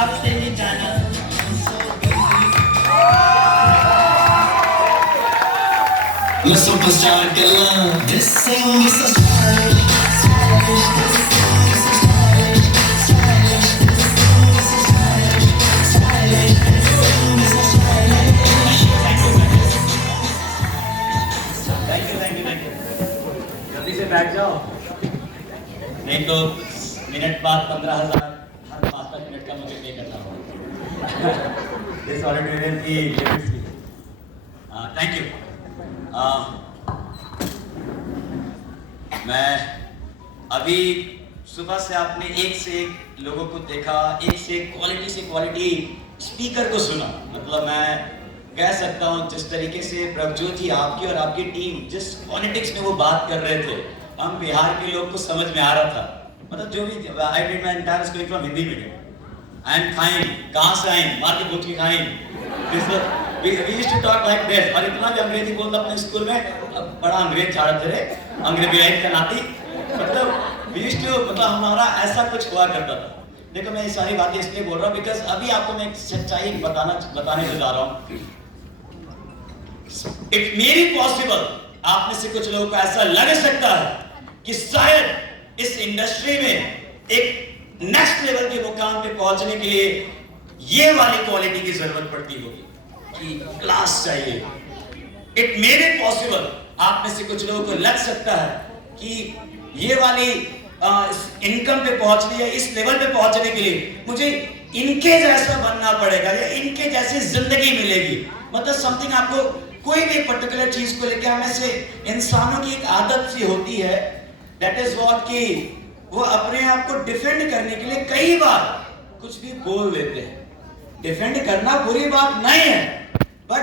आपसे ही जाना। मैं superstar कहलाऊं, this song is so stylish, stylish, this song is so stylish, stylish, this song is so stylish, stylish, this song is so stylish. Thank you thank you thank you. जल्दी से बैठ जाओ, नहीं तो minute बाद 15,000 हर 5 minute का मुझे पे करना होगा। इस ऑडिटोरियम की लिमिट्स भी। Thank you. मैं अभी सुबह से आपने एक से एक लोगों को देखा, एक से क्वालिटी स्पीकर को सुना। मतलब मैं कह सकता हूँ जिस तरीके से प्रभजोत जी आपकी और आपकी टीम जिस पॉलिटिक्स में वो बात कर रहे थे, हम बिहार के लोग को समझ में आ रहा था। मतलब जो भी I did my entire schooling from Hindi medium and fine, कहाँ से आए, मार के पूछ के खाएं। We used to talk like this। और इतना भी अंग्रेजी बोलता अपने स्कूल में, बड़ा अंग्रेज झाड़ते रहे, अंग्रेजी लाइन का नाती। मतलब we used to, मतलब हमारा ऐसा कुछ हुआ करता था। देखो मैं ये सारी बातें इसलिए बोल रहा हूँ बिकॉज अभी आपको मैं एक सच्चाई बताने से जा रहा हूँ। इट मे बी पॉसिबल, आप में से कुछ लोगों को ऐसा लग सकता है कि शायद इस इंडस्ट्री में एक नेक्स्ट लेवल के मुकाम पे पहुंचने के लिए ये वाली क्वालिटी की जरूरत पड़ती होगी कि क्लास चाहिए। इट मे बी पॉसिबल, आप में से कुछ लोगों को लग सकता है कि ये वाली इनकम पे पहुंचने या इस लेवल पे पहुंचने के लिए मुझे इनके जैसा बनना पड़ेगा या इनके जैसी जिंदगी मिलेगी। मतलब समथिंग आपको कोई भी पर्टिकुलर चीज को लेकर हमें से इंसानों की एक आदत सी होती है, दैट इज व्हाट कि वो अपने आप को डिफेंड करने के लिए कई बार कुछ भी बोल देते हैं। डिफेंड करना बुरी बात नहीं है, बट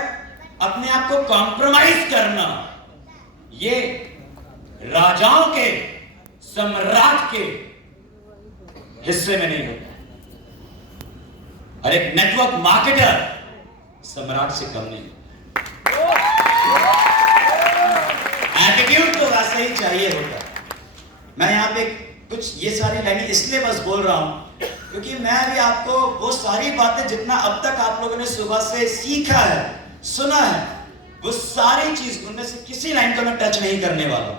अपने आप को कॉम्प्रोमाइज करना ये राजाओं के, सम्राट के हिस्से में नहीं होता। और एक नेटवर्क मार्केटर सम्राट से कम नहीं। एटीट्यूड तो वैसे ही चाहिए होता। मैं यहाँ पे कुछ ये सारी लाइनें इसलिए बस बोल रहा हूं क्योंकि मैं भी आपको वो सारी बातें जितना अब तक आप लोगों ने सुबह से सीखा है, सुना है, वो सारी चीज उनमें से किसी लाइन को मैं टच नहीं करने वाला हूं।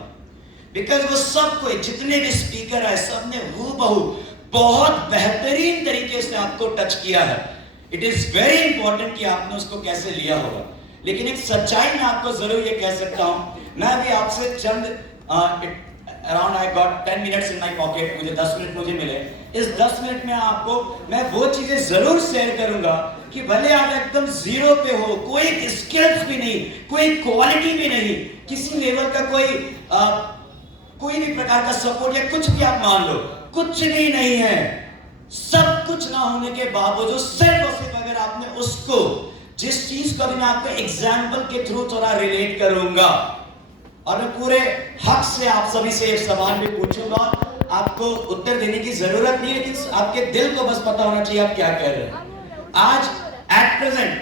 बिकॉज वो सब कोई जितने भी स्पीकर है सबने हूबहू बहुत बेहतरीन तरीके से आपको टच किया है। इट इज वेरी इंपॉर्टेंट कि आपने उसको कैसे लिया होगा। लेकिन एक सच्चाई में आपको जरूर ये कह सकता हूं, मैं भी आपसे चंद around I got 10 minutes in my pocket, मुझे 10 मिनट मुझे मिले। इस 10 मिनट में आपको मैं वो चीजें जरूर शेयर करूंगा कि भले आप एकदम जीरो पे हो, कोई स्किल्स भी नहीं, कोई क्वालिटी भी नहीं, किसी लेवल का कोई भी प्रकार का सपोर्ट या कुछ भी आप मान लो, कुछ भी नहीं है। सब कुछ ना होने के बावजूद सिर्फ और सिर्फ अगर आपने उसको, जिस चीज को भी मैं आपको एग्जाम्पल के थ्रू थोड़ा रिलेट करूंगा और मैं पूरे हक से आप सभी से एक सवाल भी पूछूंगा, आपको उत्तर देने की जरूरत नहीं है, लेकिन आपके दिल को बस पता होना चाहिए आप क्या कह रहे हैं। आज एट प्रेजेंट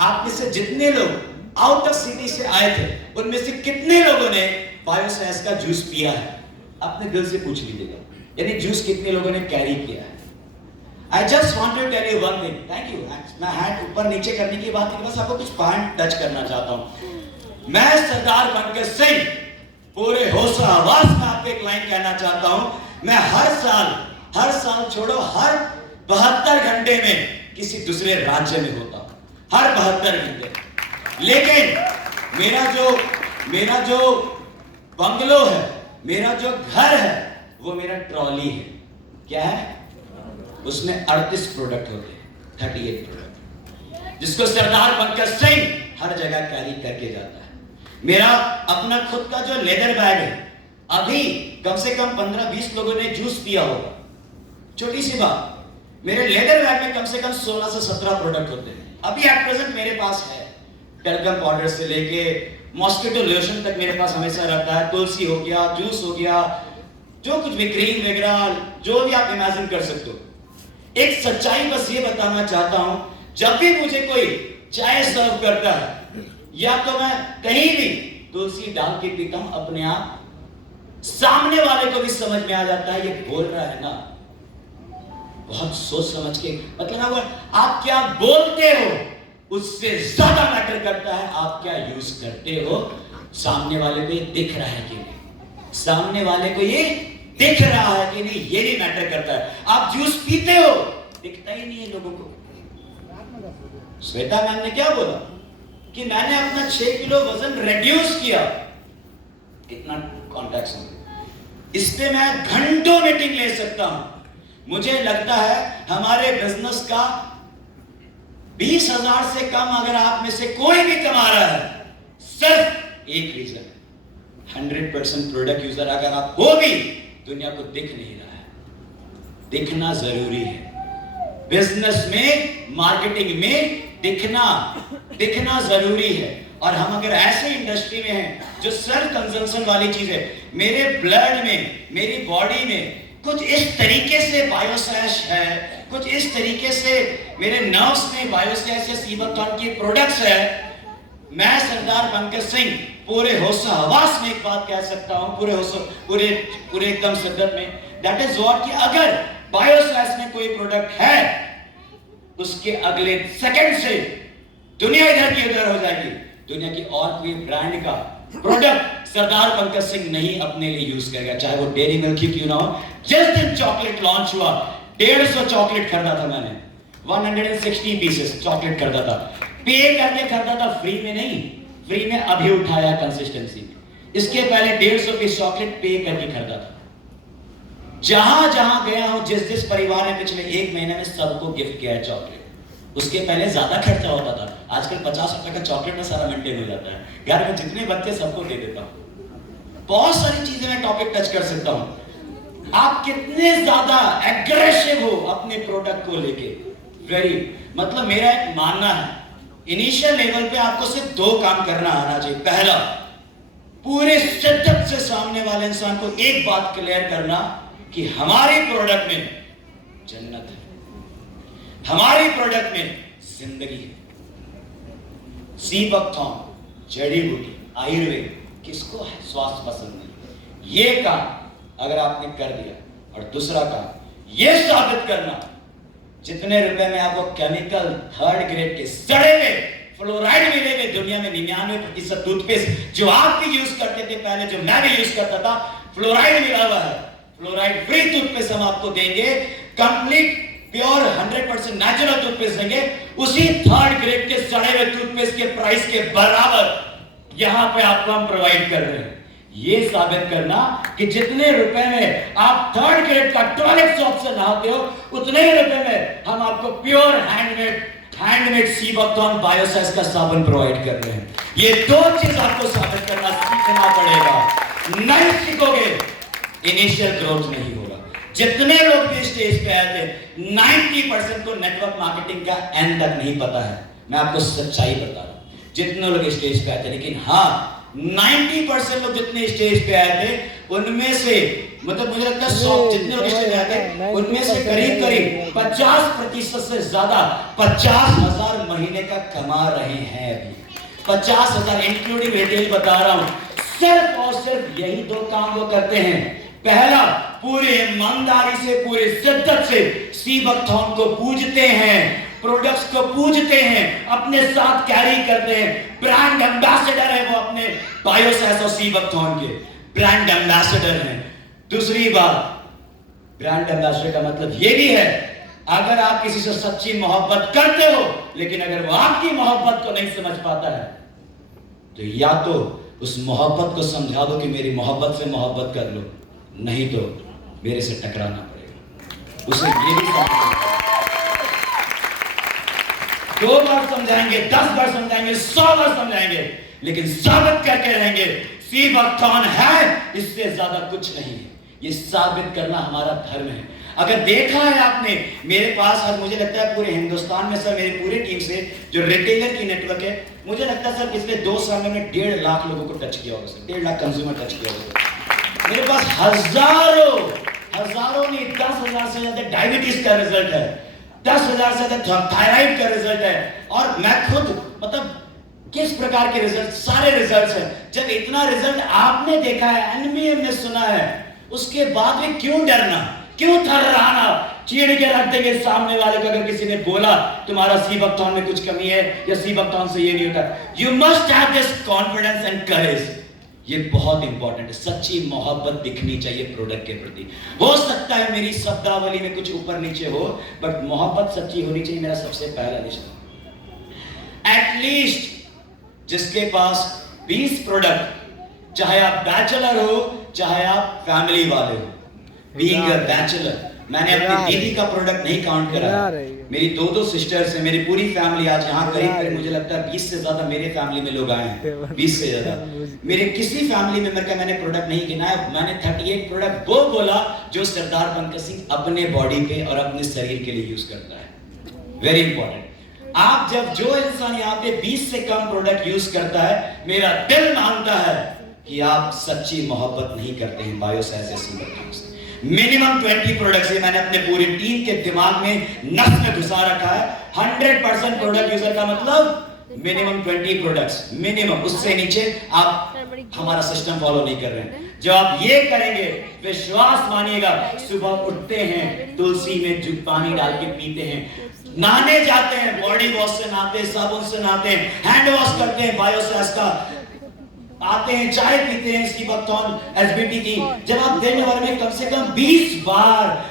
आप में से जितने लोग आउट ऑफ सिटी से आए थे, उनमें से कितने लोगों ने बायोसाइंस का जूस पिया है? अपने दिल से पूछ लीजिएगा, यानी जूस कितने लोगों ने कैरी किया है? I just want to tell you one thing. Thank you. मैं हैंड ऊपर नीचे करने की बात नहीं, बस आपको कुछ पॉइंट टच करना चाहता हूँ। मैं सरदार बनकर सिंह पूरे होश आवाज में आपको एक लाइन कहना चाहता हूँ। मैं हर साल छोड़ो, हर 72 घंटे में किसी दूसरे राज्य में होता हूँ, हर 72 घंटे। लेकिन मेरा जो बंगलो है, मेरा जो घर है, वो मेरा ट्रॉली है। क्या है? उसमें 38 प्रोडक्ट होते हैं, 38 प्रोडक्ट, जिसको सरदार बनकर सिंह हर जगह कैरी करके जाता है। मेरा अपना खुद का जो लेदर बैग है, अभी कम से कम 15-20 लोगों ने जूस पिया होगा। छोटी सी बात, मेरे लेदर बैग में कम से कम 16 से 17 प्रोडक्ट होते हैं। अभी एट प्रेजेंट मेरे पास है, टेल्कम पाउडर से लेके मॉस्किटो लोशन तक मेरे पास हमेशा रहता है। तुलसी हो गया, जूस हो गया, जो कुछ भी क्रीम वगैरह, जो भी आप इमेजिन कर सकते हो। एक सच्चाई बस ये बताना चाहता हूं, जब भी मुझे कोई चाय सर्व करता है या तो मैं कहीं भी तुलसी डाल के पीता हूं, अपने आप सामने वाले को भी समझ में आ जाता है ये बोल रहा है ना बहुत सोच समझ के, मतलब आप क्या बोलते हो उससे ज्यादा मैटर करता है आप क्या यूज करते हो। सामने वाले को ये दिख रहा है कि नहीं, सामने वाले को ये दिख रहा है कि नहीं, ये भी मैटर करता है। आप जूस पीते हो, दिखता ही नहीं है लोगों को। श्वेता मैम ने क्या बोला कि मैंने अपना 6 किलो वजन रिड्यूस किया। कितना कॉन्टेक्स्ट है इस पे, मैं घंटों मीटिंग ले सकता हूं। मुझे लगता है हमारे बिजनेस का 20,000 से कम अगर आप में से कोई भी कमा रहा है, सिर्फ एक रीजन है, 100% प्रोडक्ट यूजर अगर आप हो भी, दुनिया को दिख नहीं रहा है। दिखना जरूरी है बिजनेस में, मार्केटिंग में दिखना जरूरी है। और हम अगर ऐसे इंडस्ट्री में हैं जो सेल्फ कंजम्पशन वाली चीज है, मेरे ब्लड में, मेरी बॉडी में कुछ इस तरीके से बायोसैश है, कुछ इस तरीके से मेरे नर्व्स में बायोसैश या सीबकथॉर्न की प्रोडक्ट्स है, मैं सरदार पंकज सिंह पूरे होश हवास में एक बात कह सकता हूं, पूरे एकदम शिद्दत में, दैट इज व्हाट, कि अगर बायोसैश में कोई प्रोडक्ट है, उसके अगले सेकंड से दुनिया इधर की उधर हो जाएगी। दुनिया की और कोई ब्रांड का प्रोडक्ट सरदार पंकज सिंह नहीं अपने लिए यूज करेगा, चाहे वो डेयरी मिल्क ही क्यों ना हो। जिस दिन चॉकलेट लॉन्च हुआ, 150 चॉकलेट खरीदा था मैंने, 160 पीसेस चॉकलेट खरीदा था, पे करके खरीदा था, फ्री में नहीं, फ्री में अभी उठाया कंसिस्टेंसी। इसके पहले 150 पीस चॉकलेट पे करके खरीदा था। जहां जहां गया हूं, जिस परिवार ने पिछले 1 महीने में सबको गिफ्ट किया है चॉकलेट। उसके पहले ज्यादा खर्चा होता था, आजकल 50 रुपए का चॉकलेट में सारा मेंटेन हो जाता है। घर में जितने बच्चे सबको दे देता हूं। बहुत सारी चीजें मैं टॉपिक टच कर सकता हूं। आप कितने ज्यादा एग्रेसिव हो अपने प्रोडक्ट को लेके, मतलब मेरा एक मानना है, इनिशियल लेवल पे आपको सिर्फ 2 काम करना आना चाहिए। पहला, पूरे शिद्दत से सामने वाले इंसान को एक बात क्लियर करना कि हमारे प्रोडक्ट में जन्नत है, हमारी प्रोडक्ट में जिंदगी है। सीबकथॉर्न, जड़ी बूटी, आयुर्वेद, किसको है स्वास्थ्य पसंद नहीं। ये काम अगर आपने कर दिया, और दूसरा काम ये साबित करना, जितने रुपए में आपको केमिकल 3rd ग्रेड के सड़े हुए फ्लोराइड मिलेंगे दुनिया में, 99% टूथपेस्ट जो आप भी यूज करते थे पहले, जो मैं भी यूज करता था, फ्लोराइड मिला हुआ है। फ्लोराइड फ्री टूथपेस्ट हम आपको देंगे, कंप्लीट प्योर 100% नेचुरल टूथपेस्ट देंगे, उसी 3rd ग्रेड के सड़े हुए टूथपेस्ट के प्राइस के बराबर यहां पे आपको हम प्रोवाइड कर रहे हैं। ये साबित करना कि जितने रुपए में आप 3rd ग्रेड का टॉयलेट सॉप से नहाते हो, उतने ही रुपए में हम आपको प्योर हैंडमेड सीबकथॉर्न बायोसैश का साबुन प्रोवाइड कर रहे हैं। ये 2 चीज आपको साबित करना सीखना पड़ेगा। नहीं सीखोगे, इनिशियल ग्रोथ नहीं होगा। जितने लोग भी स्टेज पे आए थे, 90% को नेटवर्क मार्केटिंग का एंड तक नहीं पता है। मैं आपको सच्चाई बता रहा हूं, जितने लोग स्टेज पे आए थे, लेकिन हाँ 90% लोग जितने स्टेज पे आए थे, उनमें से मतलब मुझे लगता है 100 जितने लोग स्टेज पे आए थे, उनमें से करीब 50% से ज्यादा 50,000 महीने का कमा रहे हैं। अभी 50,000 इंक्लूडिंग रिटेल बता रहा हूं। सिर्फ और सिर्फ यही 2 काम वो करते हैं। पहला, पूरे ईमानदारी से, पूरे शिद्दत से सीबकथॉर्न को पूजते हैं, प्रोडक्ट्स को पूजते हैं, अपने साथ कैरी करते हैं, ब्रांड एम्बेसडर है वो अपने बायोसैश और सीबकथॉर्न के ब्रांड एम्बेसडर हैं। दूसरी बात, ब्रांड एम्बेसडर का मतलब ये भी है, अगर आप किसी से सच्ची मोहब्बत करते हो, लेकिन अगर वो आपकी मोहब्बत को नहीं समझ पाता है, तो या तो उस मोहब्बत को समझा दो कि मेरी मोहब्बत से मोहब्बत कर लो, नहीं तो मेरे से टकराना पड़ेगा। उसे ये भी समझाएंगे, 2 बार समझाएंगे, 10 बार समझाएंगे, 100 बार समझाएंगे, लेकिन साबित करके रहेंगे सीबकथॉर्न है, इससे ज्यादा कुछ नहीं है। ये साबित करना हमारा धर्म है। अगर देखा है आपने, मेरे पास और मुझे लगता है पूरे हिंदुस्तान में सर, मेरी पूरी टीम से जो रिटेलर की नेटवर्क है, मुझे लगता है सर पिछले 2 साल में 1.5 लाख लोगों को टच किया होगा सर, 1.5 लाख कंज्यूमर टच किया होगा। मेरे पास हजारों नहीं 10,000 से ज्यादा डायबिटीज का रिजल्ट है, 10,000 से ज्यादा थायराइड का रिजल्ट है, और मैं खुद मतलब किस प्रकार के रिजल्ट, सारे रिजल्ट्स हैं। जब इतना रिजल्ट आपने देखा है, एनबीएम ने सुना है, उसके बाद भी क्यों डरना, क्यों थर्राना, चीड़ के रख देंगे सामने वाले को। अगर किसी ने बोला तुम्हारा सीबकथॉर्न में कुछ कमी है या सीबकथॉर्न से ये नहीं होता, you must have this confidence and courage. ये बहुत इंपॉर्टेंट है। सच्ची मोहब्बत दिखनी चाहिए प्रोडक्ट के प्रति। हो सकता है मेरी शब्दावली में कुछ ऊपर नीचे हो, बट मोहब्बत सच्ची होनी चाहिए, मेरा सबसे पहला विषय। एटलीस्ट जिसके पास 20 प्रोडक्ट, चाहे आप बैचलर हो चाहे आप फैमिली वाले हो, बीइंग अ बैचलर, मैंने अपनी दीदी का प्रोडक्ट नहीं काउंट करा। मेरी दो सिस्टर्स हैं, मेरी पूरी फैमिली आज यहाँ करीब मुझे लगता है 20 से ज्यादा मेरे फैमिली में लोग आए हैं, 20 से ज्यादा। मेरे किसी फैमिली मेंबर का मैंने प्रोडक्ट नहीं गिना है। मैंने 38 प्रोडक्ट वो बोला जो सरदार पंकज सिंह अपने बॉडी पे और अपने शरीर के लिए यूज करता है। Very important. आप जब जो इंसान यहाँ पे 20 से कम प्रोडक्ट यूज करता है, मेरा दिल मानता है कि आप सच्ची मोहब्बत नहीं करते हैं बायोसाइंस। मिनिमम 20 प्रोडक्ट्स, ये मैंने अपने पूरी टीम के दिमाग में नस में घुसा रखा है। 100% प्रोडक्ट यूजर का मतलब मिनिमम 20 प्रोडक्ट्स, मिनिमम। उससे नीचे आप हमारा सिस्टम फॉलो नहीं कर रहे हैं। जब आप ये करेंगे, विश्वास मानिएगा, सुबह उठते हैं, तुलसी में पानी डाल के पीते हैं, नहाने जाते हैं, बॉडी वॉश से नहाते हैं, साबुन से नहाते हैं, हैंड वॉश करते हैं बायोसैस का, आते हैं, चाय पीते हैं सीबकथॉर्न एसबीटी की। जब आप दिन भर में कम से कम 20 बार